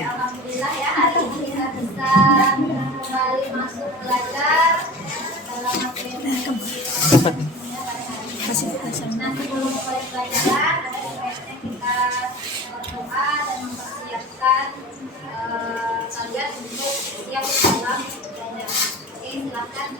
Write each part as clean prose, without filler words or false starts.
Alhamdulillah ya, hari ini kita bisa kembali masuk belajar dalam materi nah, sebelum mulai pelajaran ada baiknya kita berdoa dan mempersiapkan kalian untuk siap dalam belajar. Oke, silakan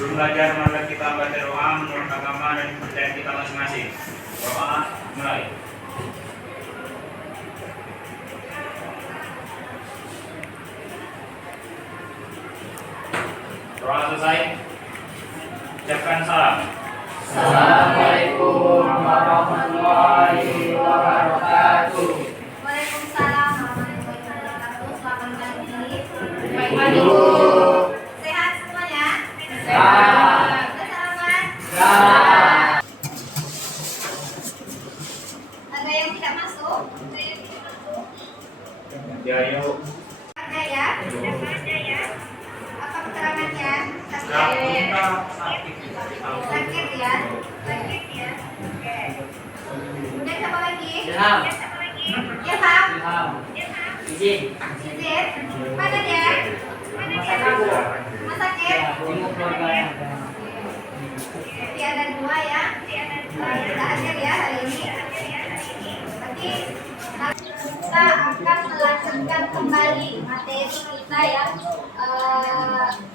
Sebelum belajar, mari kita baca doa menurut agama dan kepercayaan kita masing-masing. Doa mulai. Doa selesai. Ucapkan salam. Assalamualaikum warahmatullahi wabarakatuh. Waalaikumsalam warahmatullahi wabarakatuh. Selamat pagi. Pagi. Sehat semuanya? Sehat. Kita sarapan? Sehat. Ada yang tidak masuk? Ya, yuk. Ada ya? Apa keterangannya? Sakit. Sakit ya? Sakit ya? Oke. Kemudian siapa lagi? Ilham. Ilham? Izin. Izin? Mana dia? Rumah sakit? Jenguk keluarganya. Jadi ada dua ya? Kita hadir ya hari ini. Nanti kita akan melanjutkan kembali materi kita yang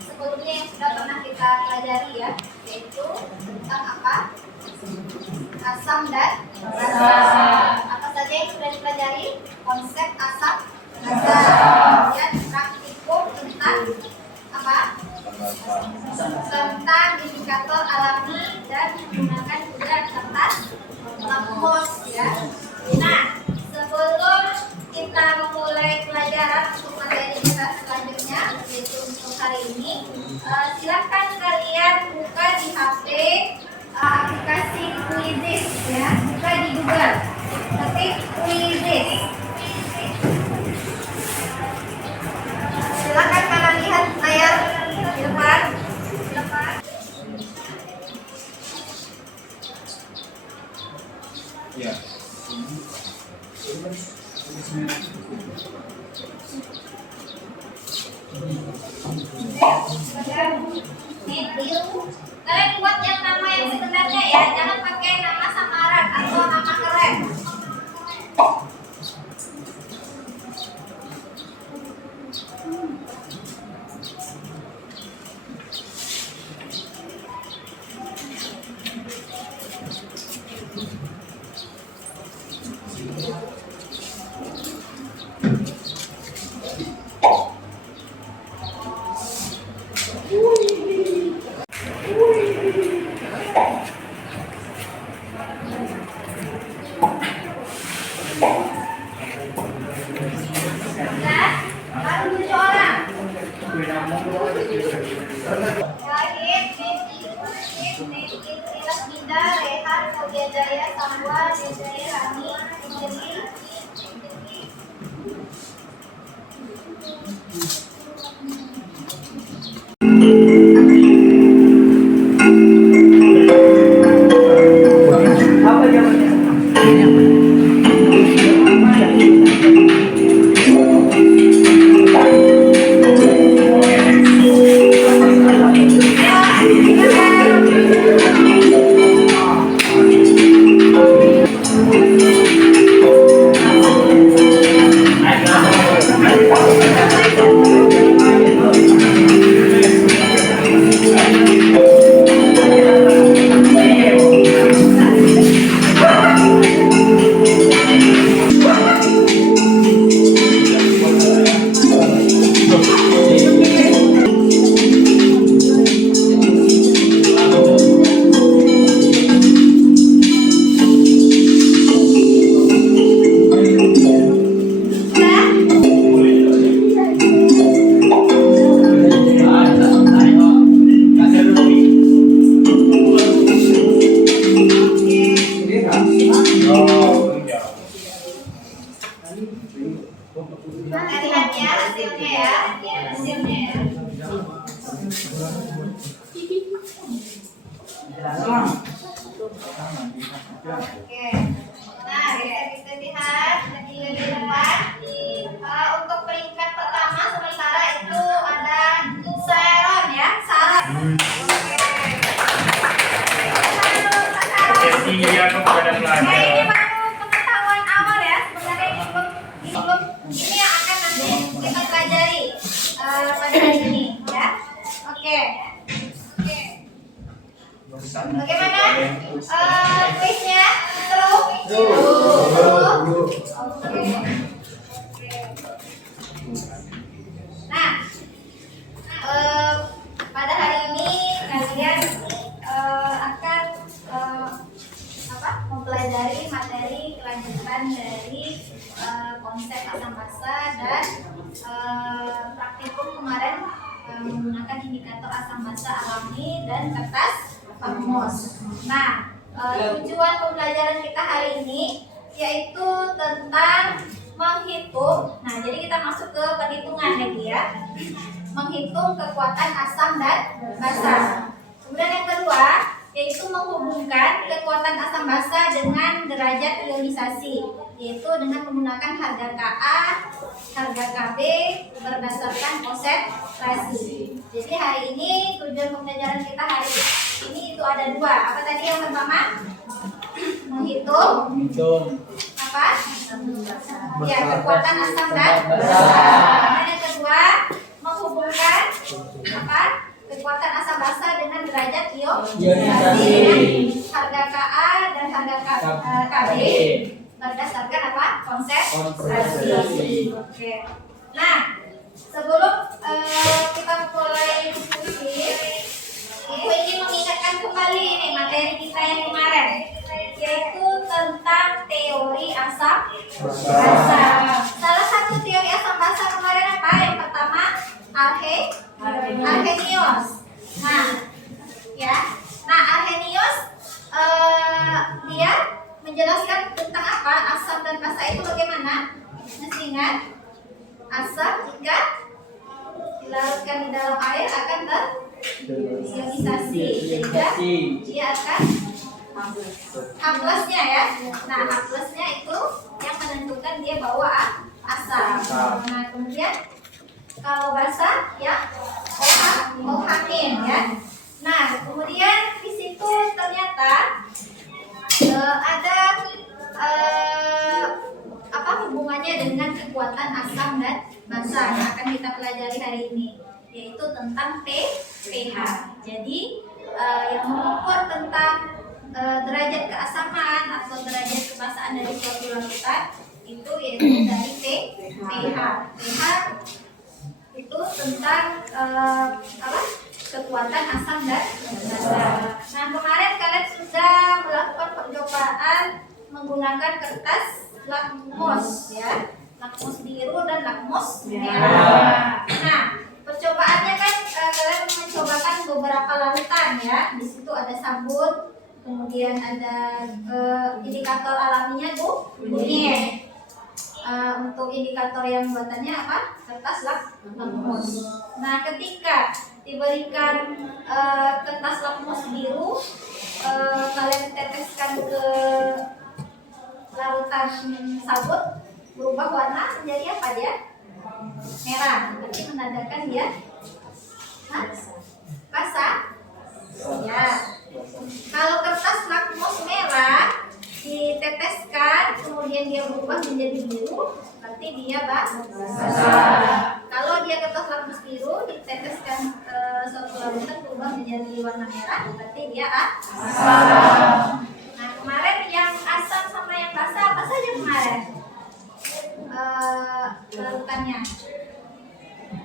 sebelumnya yang sudah pernah kita pelajari ya, yaitu tentang apa? Asam dan basa. Apa saja yang sudah dipelajari? Konsep asam basa. Kemudian praktikum tentang apa? Tentang indikator alami dan menggunakan juga kertas lampus ya. Nah, sebelum kita memulai pelajaran untuk materi kita selanjutnya, yaitu untuk hari ini, silakan kalian buka di HP aplikasi Quizizz ya, buka di Google, ketik Quizizz. Silakan kalian lihat layar di depan. Ya. Kalian buat yang nama yang sebenarnya ya, jangan pakai nama samaran atau nama keren. Baru 7 orang. Wahid, Tilas Binda, Rehan, Fauzia Jaya, Samwa, Jaya Rani, Fitri. Apa jawabannya? Nah, lihat ya hasilnya ya. Ini hasilnya ya. Oke. Nah, bisa lihat di depan. Untuk peringkat pertama sementara itu ada Sharon ya, Sarah. Setia kepada Nah, ini pelajar. baru pengetahuan awal ya. Sebenarnya ini yang akan nanti kita pelajari pada hari ini ya. Oke. Bagaimana kuisnya? Seru? Oke. Nah, pada hari ini kalian akan mempelajari materi kelanjutan dari konsep asam basa dan praktikum kemarin menggunakan indikator asam basa alami dan kertas lakmus. Nah, tujuan pembelajaran kita hari ini yaitu tentang menghitung. Nah, jadi kita masuk ke perhitungan lagi ya. Menghitung kekuatan asam dan basa. Kemudian yang kedua yaitu menghubungkan kekuatan asam basa dengan derajat ionisasi, yaitu dengan menggunakan harga Ka, harga Kb berdasarkan konsentrasi. Jadi hari ini tujuan pembelajaran kita hari ini itu ada dua. Apa tadi yang pertama? Menghitung apa? Ya, kekuatan asam dan basa. Dan yang kedua menghubungkan apa? Kekuatan asam basa dengan derajat ionisasi, harga Ka dan harga Kb berdasarkan apa? Konsentrasi. Oke. Nah, sebelum kita mulai diskusi, Ibu ingin mengingatkan kembali ini materi kita yang kemarin, yaitu tentang teori asam basa. Salah satu teori asam basa kemarin apa? Yang pertama Arrhenius. Arrhenius dia menjelaskan tentang apa? Asam dan basa itu bagaimana? Masih ingat? Asam jika dilarutkan di dalam air akan terionisasi, sehingga dia akan H+-nya ya. Nah, H+-nya itu yang menentukan dia bawa asam. Nah, kemudian kalau basa ya OH- ya. Nah, kemudian di situ ternyata ada apa hubungannya dengan kekuatan asam dan basa yang akan kita pelajari hari ini, yaitu tentang pH. Jadi yang mengukur tentang derajat keasaman atau derajat kebasaan dari suatu larutan itu yaitu dari pH. pH itu tentang apa? Kekuatan asam dan basa. Nah, kemarin kalian sudah melakukan percobaan menggunakan kertas lakmus ya, lakmus biru dan lakmus merah. Nah, percobaannya kan kalian mencobakan beberapa larutan ya. Di situ ada sabun, kemudian ada indikator alaminya kunyit. Untuk indikator yang buatannya apa? Kertas lakmus. Nah, ketika diberikan kertas lakmus biru, kalian teteskan ke larutan sabun, berubah warna menjadi apa dia? Merah. Berarti menandakan dia basah. Ya. Kalau kertas lakmus merah diteteskan kemudian dia berubah menjadi biru, berarti dia basah. Kalau dia kertas lakmus biru diteteskan suatu larutan berubah menjadi warna merah, berarti dia asam. Nah, kemarin yang asam sama yang basah apa saja kemarin? Larutannya.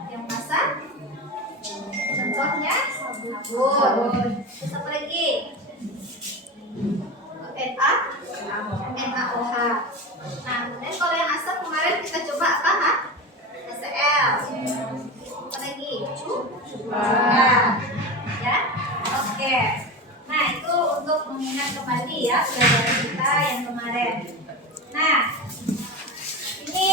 Yang basah contohnya sabun. Terus apa lagi? NaOH. Nah, kemudian kalau yang asam kemarin kita coba apa? HCl. Apa lagi? Ya. Oke. Nah, itu untuk mengingat kembali ya pelajaran kita yang kemarin. Nah, ini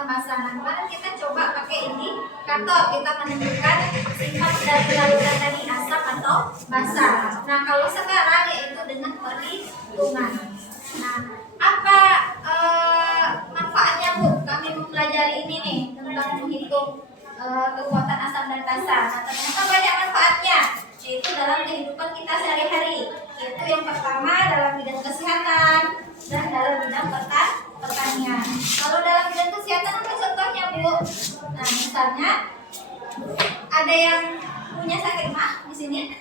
asam basa. Nah, kemarin kita coba pakai indikator, kita menentukan sifat dari larutan tadi asam atau basa. Nah, kalau sekarang yaitu dengan perhitungan. Nah, apa manfaatnya Bu? Kami mempelajari ini nih tentang menghitung kekuatan asam dan basa. Nah, ternyata banyak manfaatnya, yaitu dalam kehidupan kita sehari-hari. Yaitu yang pertama dalam bidang kesehatan dan dalam bidang pertanian. Kalau dalam bidang kesehatan apa contohnya Bu? Nah, misalnya ada yang punya sakit mah di sini?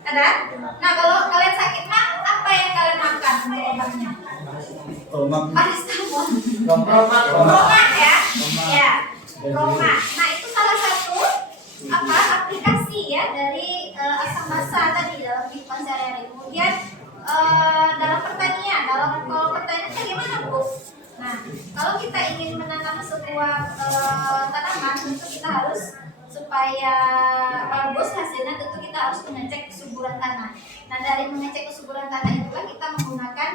Ada? Nah, kalau kalian sakit mah, apa yang kalian makan untuk obatnya? Paracetamol. Roma ya? Ya, Roma. Nah, itu salah satu aplikasi ya dari asam basa tadi dalam kehidupan sehari-hari. Kemudian dalam pertanian, kalau pertanian bagaimana Bu? Nah, kalau kita ingin menanam sebuah tanaman, tentu kita harus supaya bagus hasilnya, tentu kita harus mengecek kesuburan tanah. Nah, dari mengecek kesuburan tanah itulah kita menggunakan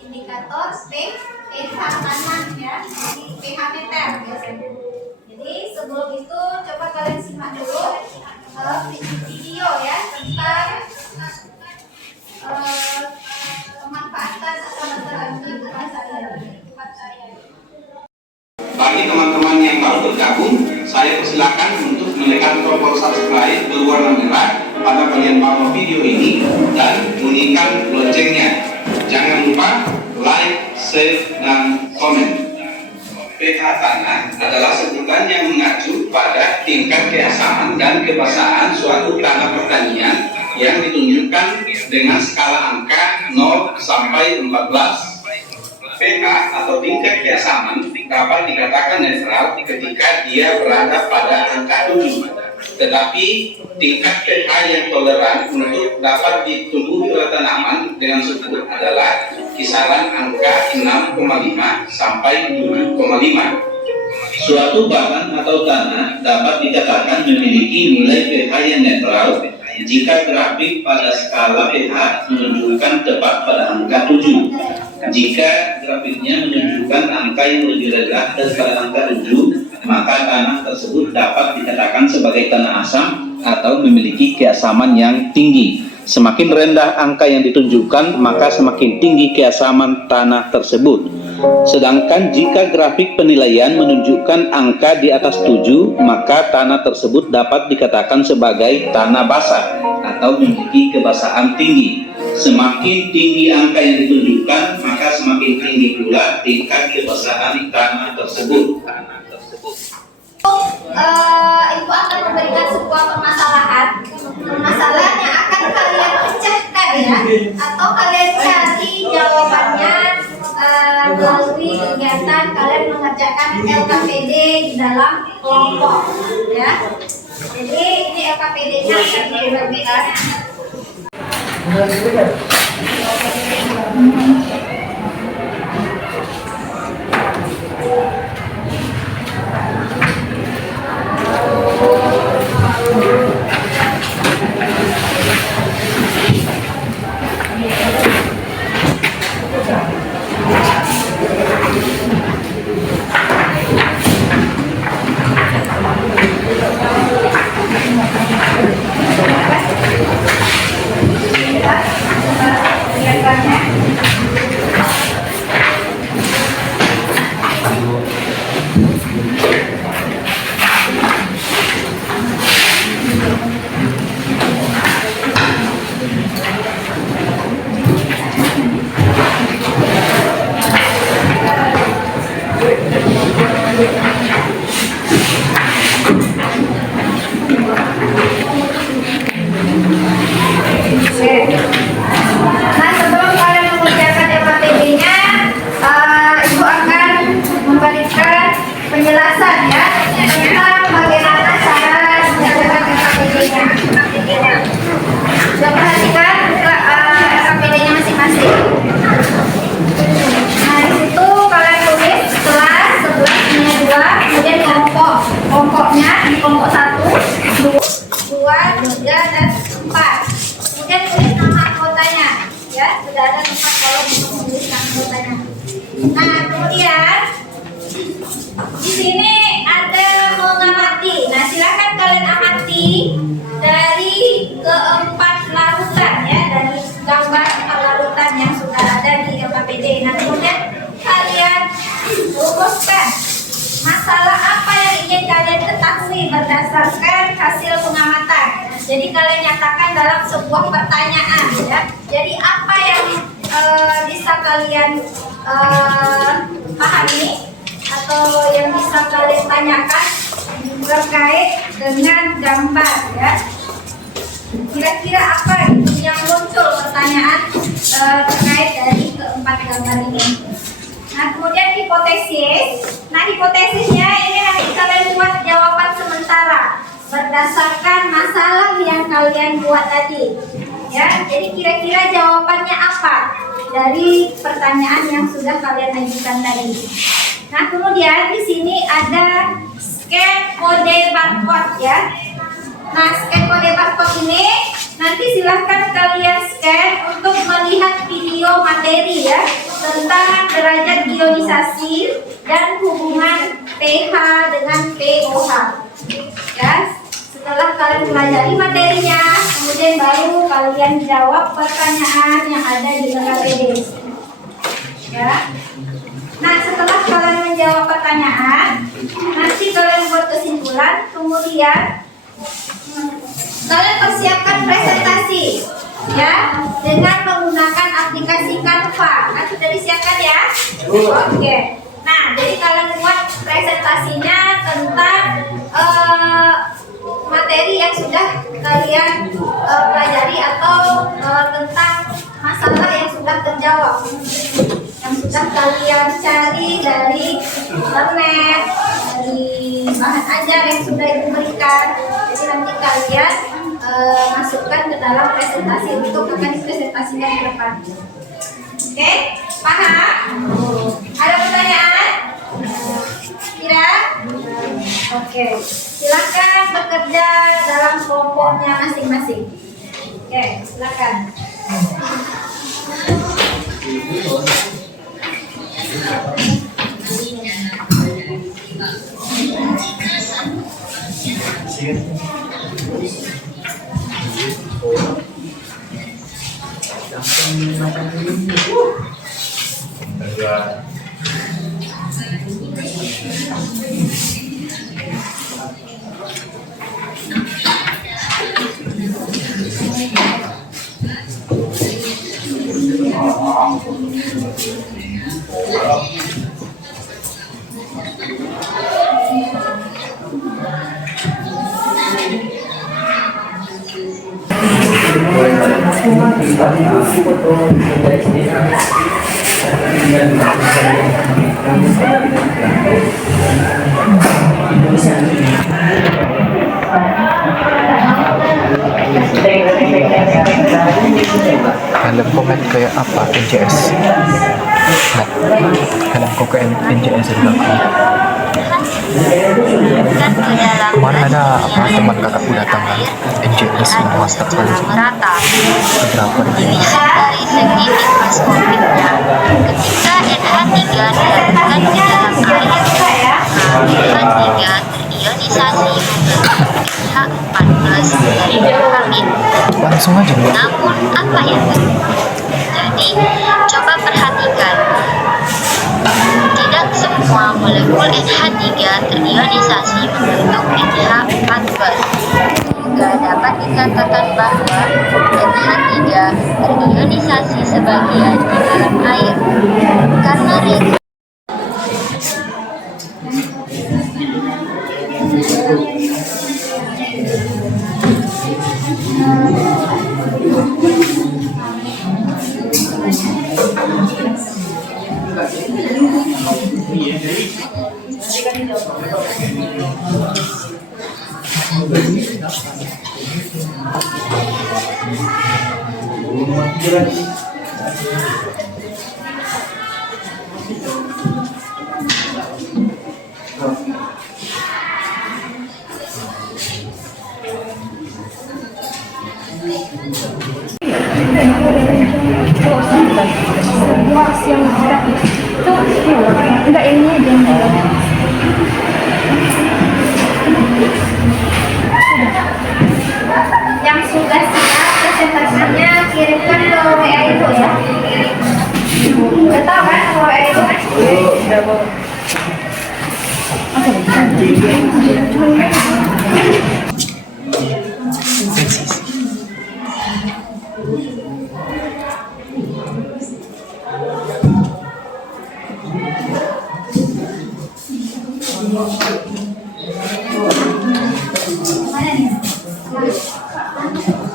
indikator pH tanah ya, jadi pH meter biasanya. Jadi sebelum itu coba kalian simak dulu video ya tentang pemanfaatan asam basa dalam kehidupan sehari-hari. Bagi teman-teman yang baru bergabung, saya persilakan untuk menekan tombol subscribe berwarna merah pada bagian bawah video ini dan bunyikan loncengnya. Jangan lupa like, share, dan komen. pH tanah adalah sebutan yang mengacu pada tingkat keasaman dan kebasahan suatu tanah pertanian yang ditunjukkan dengan skala angka 0 sampai 14. pH atau tingkat keasaman dapat dikatakan netral ketika dia berada pada angka 7. Tetapi tingkat pH yang toleran untuk dapat ditumbuhi oleh tanaman dengan subur adalah kisaran angka 6,5 sampai 7,5. Suatu bahan atau tanah dapat dikatakan memiliki nilai pH yang netral jika grafik pada skala pH menunjukkan tepat pada angka 7. Jika grafiknya menunjukkan angka yang lebih rendah daripada angka 7, maka tanah tersebut dapat dikatakan sebagai tanah asam atau memiliki keasaman yang tinggi. Semakin rendah angka yang ditunjukkan, maka semakin tinggi keasaman tanah tersebut. Sedangkan jika grafik penilaian menunjukkan angka di atas 7, maka tanah tersebut dapat dikatakan sebagai tanah basah atau memiliki kebasahan tinggi. Semakin tinggi angka yang ditunjukkan, maka semakin tinggi pula tingkat kebasahan tanah tersebut. Ibu akan memberikan sebuah permasalahan yang akan kalian pecahkan ya, atau kalian cari jawabannya melalui kegiatan kalian mengerjakan LKPD di dalam kelompok ya. Jadi ini LKPD-nya akan dibagikan. Nah, sebelum kalian mengerjakan LKPD-nya, Ibu akan memberikan penjelasan ya tentang bagaimana cara mengerjakan LKPD-nya. Sudah perhatikan LKPD-nya masing-masing. Nah, di situ kalian tulis kelas 11 2, kemudian kelompoknya di kelompok 1, 2, 3, dan 4. Kemudian tulis nama anggotanya ya, sudah ada 4 kolom untuk menulis nama anggotanya. Nah, kemudian Di sini ada mengamati. Nah, silakan kalian amati dari keempat larutan ya, dari gambar larutan yang sudah ada di LKPD. Nah, kemudian kalian rumuskan masalah apa yang ingin kalian ketahui berdasarkan hasil pengamatan. Jadi kalian nyatakan dalam sebuah pertanyaan ya. Jadi apa yang bisa kalian pahami atau yang bisa kalian tanyakan terkait dengan gambar ya. Kira-kira apa yang muncul pertanyaan terkait dari keempat gambar ini. Nah, kemudian hipotesis. Nah, hipotesisnya ini nanti kalian buat jawaban sementara berdasarkan masalah yang kalian buat tadi. Ya, jadi kira-kira jawabannya apa dari pertanyaan yang sudah kalian ajukan tadi. Nah, kemudian di sini ada scan kode barcode ya. Nah, scan kode barcode ini nanti silahkan kalian scan untuk melihat video materi ya tentang derajat ionisasi dan hubungan pH dengan pOH. Ya, setelah kalian pelajari materinya, kemudian baru kalian jawab pertanyaan yang ada di LKPD. Ya. Nah, setelah kalian menjawab pertanyaan, nanti kalian buat kesimpulan, kemudian kalian persiapkan presentasi ya dengan menggunakan aplikasi Canva. Nah, sudah disiapkan ya? Oke. Nah, jadi kalian buat presentasinya tentang materi yang sudah kalian pelajari atau tentang masalah yang sudah terjawab, yang sudah kalian cari dari internet, dari bahan ajar yang sudah diberikan. Jadi nanti kalian masukkan ke dalam presentasi untuk akan dipresentasikan ke depan. Oke, paham? Ada pertanyaan? Tidak? Oke, silakan bekerja dalam kelompoknya masing-masing. Oke, silakan. Dalam komen kayak apa NJS? Nah, dalam komen NJS di belakang. Kemarin ada apa teman kakakku datang kan NJS master kali merata. berapa Dilihat dari segi mikroskopiknya, ketika NH3 dilakukan di dalam air, NH3 terionisasi membentuk NH4+ dari vitamin. langsung aja dulu. Namun apa yang terjadi? Coba perhatikan. Tidak semua molekul NH3 terionisasi membentuk NH4+. Juga dapat dikatakan bahwa NH3 terionisasi sebagian di dalam air. Karena reaksi Enggak, ini aja. Yang sudah siap presentasinya kirimkan ke WA itu ya. Udah tahu kan WA itu kan? Udah, Bu. Mana nih?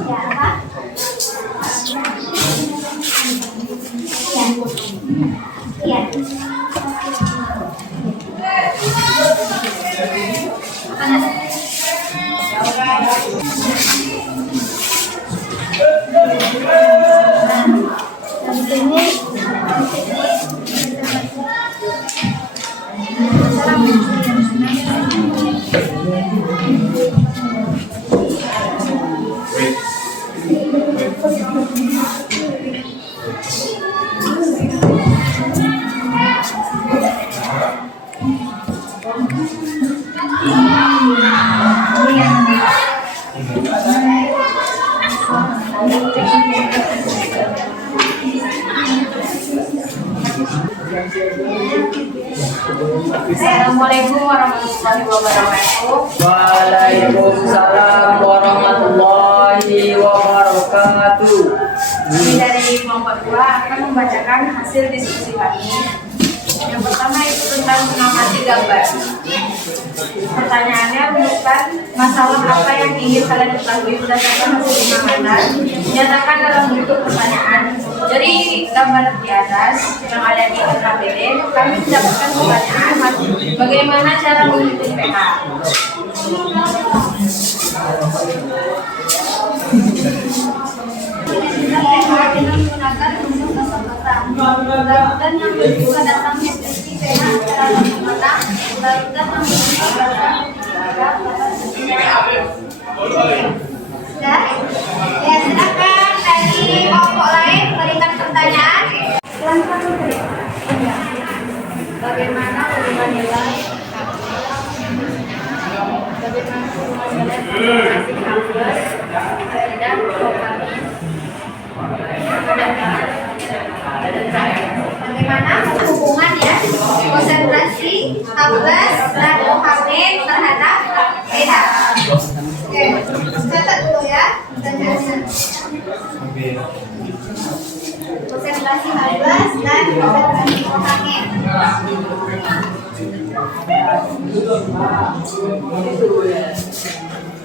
Ya, apa? Iya. Mana? Di sini. Assalamualaikum warahmatullahi wabarakatuh. Waalaikumsalam warahmatullahi wabarakatuh. Kami dari kelompok 2 akan membacakan hasil diskusi kami. Yang pertama itu tentang mengamati gambar. Pertanyaannya menunjukkan masalah apa yang ingin kalian ketahui berdasarkan hasil pengamatan. Nyatakan dalam bentuk pertanyaan. Dari gambar di atas yang ada di KPD, kami mendapatkan pertanyaan bagaimana cara menghitung pH. Dengan menggunakan unsur dasar kata. Larutan yang berbuka datang deskripsi pH secara matang. Larutan yang berbuka datang sudah? Ya, silakan dari kelompok lain berikan pertanyaan. Bagaimana hubungan nilai konsentrasi kampus dan propamin? Bagaimana hubungan ya konsentrasi tablas dan propamin terhadap pH? Oke, catat dulu ya pertanyaannya. Konsentrasi tablas dan konsentrasi propamin.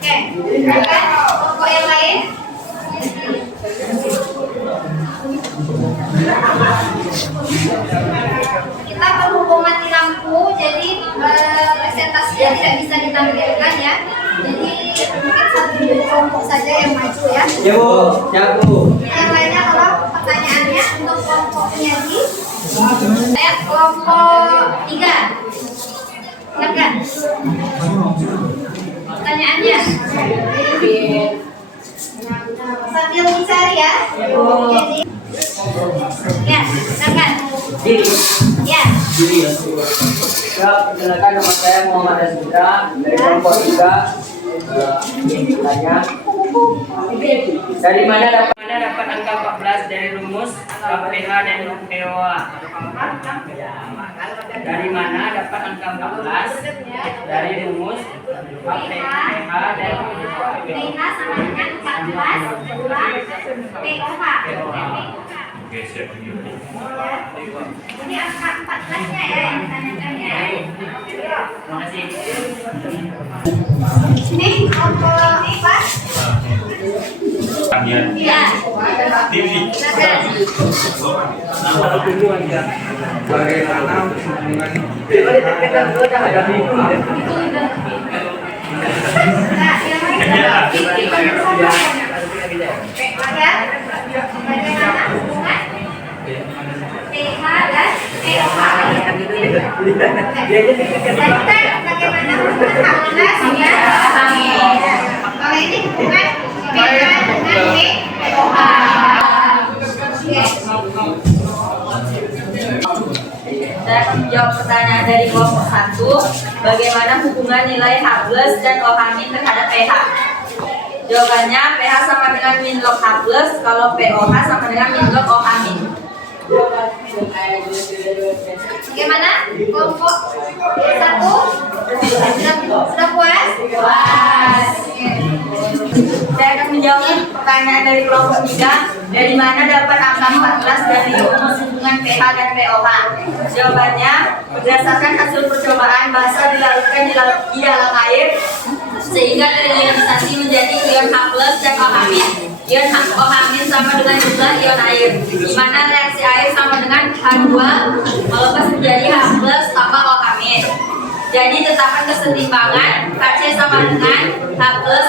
Oke, silakan kelompok yang lain. Kita berhubungan di lampu, jadi presentasinya tidak bisa ditampilkan ya. Jadi mungkin satu kelompok saja yang maju ya. Ya, Bu. Ya, Bu. Yang lainnya tolong pertanyaannya untuk kelompok penyaji. Saya kelompok 3. Silakan. Pertanyaannya. Sambil dicari ya. Jadi, ya, silakan. Ya. Ya, perkenalkan nama saya Muhammad Azmira dari kelompok 3. Tanya, dari mana dapat angka 14 dari rumus KPH dan POA? Dari mana dapat angka 14 dari rumus KPH dan PH sama dengan 14 bulan POH. Oke, siap. Ini angka 14-nya ya yang ditanyakan ya. Terima kasih. Ini kelompok 4. Tanya. Ya. Tinggi. Silakan. Bagaimana hubungan Nah, yang lain ya. Bagaimana hubungan PH dan POH? Bagaimana hubungan 14 ya? Kalau ini hubungan PH dengan POH. Oke. Saya dapat menjawab pertanyaan dari kelompok 1. Bagaimana hubungan nilai H+ dan OH- terhadap pH? Jawabannya pH sama dengan min log H+, kalau pOH sama dengan min log OH-. Bagaimana? Kelompok 1 sudah puas? Puas. Saya akan menjawab pertanyaan dari kelompok 3. Dari mana dapat angka 14 dari rumus hubungan pH dan pOH? Jawabannya, berdasarkan hasil percobaan basa dilarutkan di dalam air sehingga terionisasi menjadi ion H+ dan OH-. Ion OH- sama dengan jumlah ion air, di mana reaksi air sama dengan H2 melepas menjadi H+ tambah OH-. Jadi tetapkan kesetimbangan Kc sama dengan H+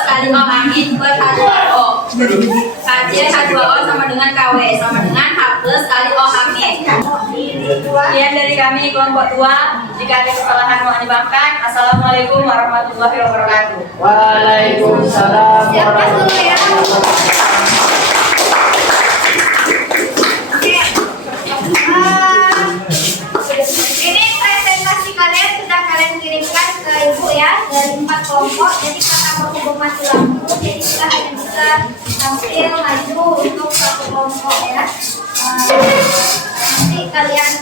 kali OH- per H2O. Kc H2O sama dengan Kw sama dengan H+ kali OH-. Sekian dari kami kelompok 2. Jika ada kesalahan mohon dimaafkan. Assalamualaikum warahmatullahi wabarakatuh. Waalaikumsalam Siapa dulu ya? Ini presentasi kalian sudah kalian kirimkan ke ibu ya, dari 4 kelompok. Jadi karena berhubung mati lampu, jadi kita hanya bisa tampil maju untuk 1 kelompok ya. Nanti kalian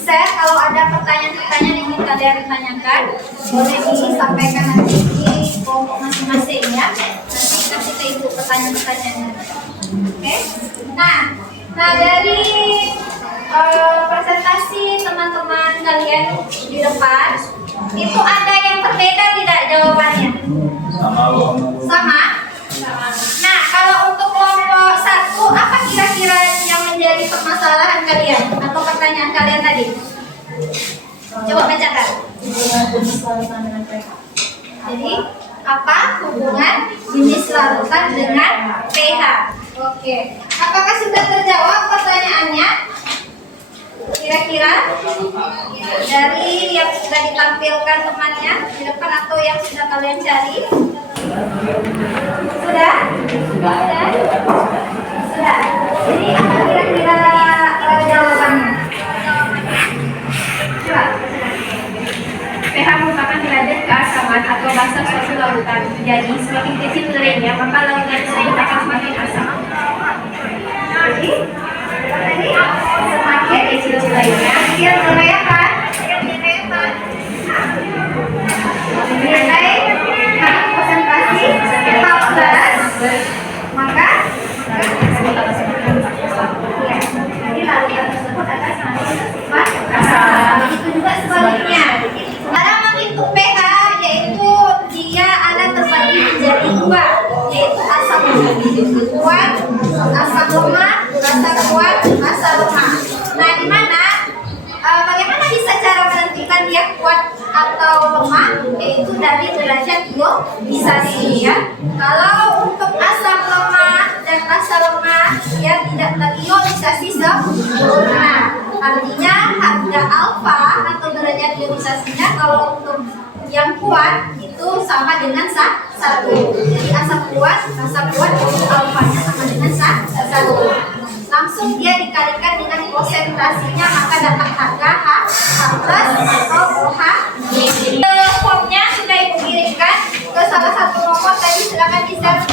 share kalau ada pertanyaan-pertanyaan yang ingin kalian tanyakan, boleh disampaikan nanti di kelompok masing-masing ya. Nanti kasih ke ibu pertanyaan-pertanyaannya. Oke? Nah dari presentasi teman-teman kalian di depan, itu ada yang berbeda tidak jawabannya? Sama? Nah, kalau untuk kelompok 1, apa kira-kira yang menjadi permasalahan kalian atau pertanyaan kalian tadi? Coba bacakan. Jadi, apa hubungan jenis larutan dengan pH? Oke. Apakah sudah terjawab pertanyaannya? Kira-kira dari yang sudah ditampilkan temannya di depan atau yang sudah kalian cari? Sudah? Sudah. Jadi apa kira-kira jawabannya? Coba. pH merupakan derajat keasaman atau basa suatu lautan. Jadi semakin kecil nilainya, maka lautan tersebut akan semakin asam. Jadi semakin kecil nilainya, dia nilai apa? Nilai konsentrasi H+, maka jadi lautan tersebut akan semakin asam. Itu juga sebaliknya. Cara menghitung pH yaitu dia ada terbagi menjadi 2, yaitu asam kuat, asam lemah, asam kuat, asam lemah. Nah, di mana bagaimana bisa cara menentukan dia kuat atau lemah? Yaitu dari derajat ionisasi ya. Kalau untuk asam lemah dan asam lemah dia tidak terionisasi sempurna. Artinya harga alfa atau derajat ionisasinya kalau untuk yang kuat itu sama dengan 1. Jadi asam kuat alfanya sama dengan 1. Langsung dia dikalikan dengan konsentrasinya, maka dapat harga H+ atau OH. Formnya sudah ibu kirimkan ke salah satu nomor tadi, silakan di-share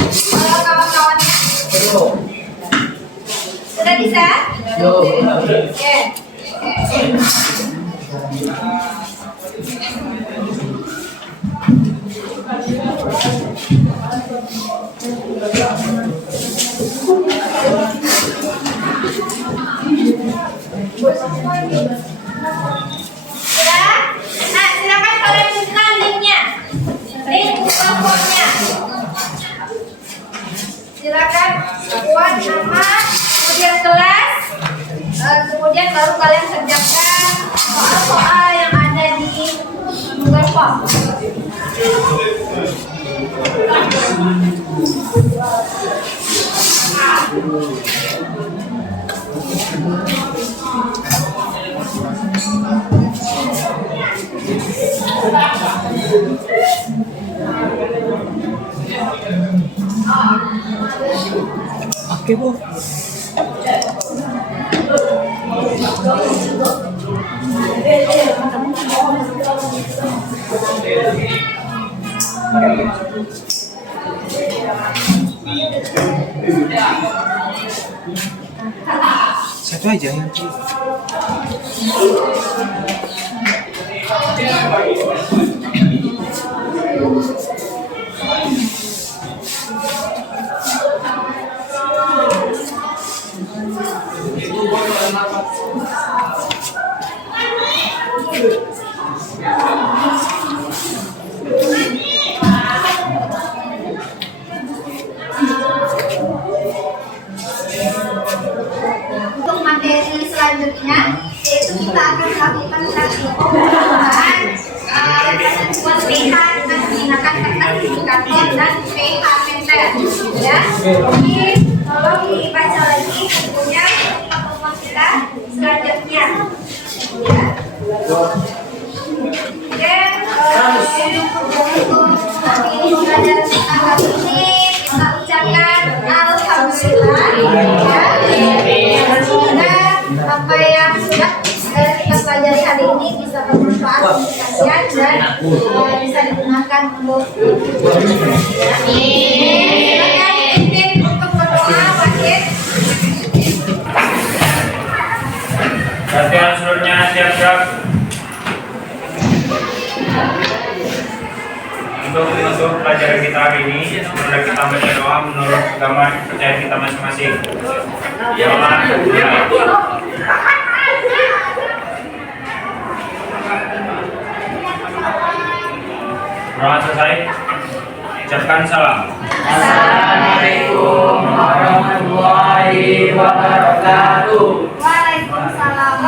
kawan-kawannya. Sudah di-share? Oke. Sudah? Nah, silakan kalian buka linknya. Link buka formnya. Silakan buat nama, kemudian kelas, kemudian baru kalian kerjakan soal-soal yang ada di Google Form. Oke, Bu. Satu aja yang Untuk materi selanjutnya, yaitu kita akan melakukan pembuatan buat PH dengan menggunakan kertas indikator dan PH meter. Ya, ini tolong dibaca lagi bukunya pertemuan kita selanjutnya. Ya. Untuk pembelajaran kita hari ini kita ucapkan alhamdulillah. Ya. Semoga apa yang sudah kita pelajari hari ini bisa bermanfaat untuk kalian dan bisa digunakan untuk silakan pimpin untuk berdoa Wahid. Latihan seluruhnya siap-siap. Untuk pelajaran kita hari ini, sudah kita baca doa menurut agama percaya kita masing-masing. Doa selesai. Ucapkan salam. Assalamualaikum warahmatullahi wabarakatuh. Waalaikumsalam.